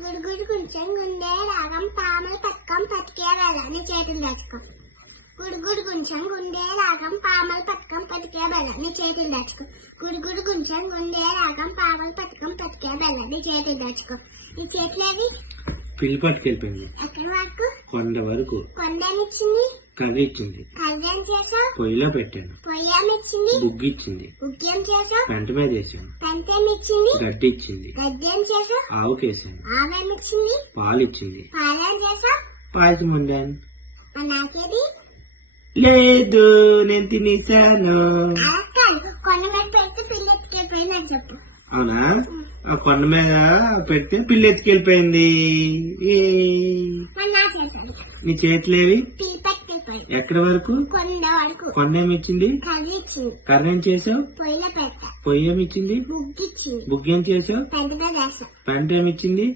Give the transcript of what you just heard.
గుడుగుడు కొంచెం గుండె రాగం పామలు పథకం పతికే బెల్లని చేతులు దాచుకో. గుడుగుడు కొంచెం గుండె రాగం పామలు పథకం పతికే బెల్లని చేతులు దాచుకో. గుడుగుడు కొంచెం గుండె రాగం పామలు పథకం పతికే బెల్లని చేతులు దాచుకో. ఈ చేతులేవి పిల్లి పట్టుకెళ్ళిపోయింది. ఎక్కడి వరకు? కొండ వరకు. కొండ ఏమిచ్చింది? కర్రీ ఇచ్చింది. కర్రీ ఏం చేసావు? పొయ్యిలో పెట్టాను. పొయ్యి ఏమిచ్చింది? బుగ్గి ఇచ్చింది. బుగ్గి ఏం చేసావు? పెంట మీద వేసాను. పెంట ఏమిచ్చింది? గడ్డి ఇచ్చింది. గడ్డి ఏం చేసావు? ఆవుకేసాను. ఆవేమిచ్చింది? పాలు ఇచ్చింది. పాలేం చేసావు? పాయసం వండాను. నాకేది లేదు, నేను తినేసాను. అలా కాదు, కొండ మీద పెడితే పిల్లి ఎత్తుకెళ్ళిపోయింది అని చెప్పు. అవునా? ఆ కొండ మీద పెడితే పిల్లి ఎత్తుకెళ్ళిపోయింది. మరి నా చేశాను నీ చేతులేవి? పిల్లి పట్టుకెళ్ళిపోయింది. ఎక్కడి వరకు? కొండ వరకు. కొండ ఏమిచ్చింది? కర్రీ ఇచ్చింది. కర్రీ ఏం చేసావు? పొయ్యిలో పెట్టా. పొయ్యి ఏమిచ్చింది? బుగ్గి ఇచ్చింది. బుగ్గి ఏం చేసావు? పెంట మీద వేసా. పెంట ఏమిచ్చింది?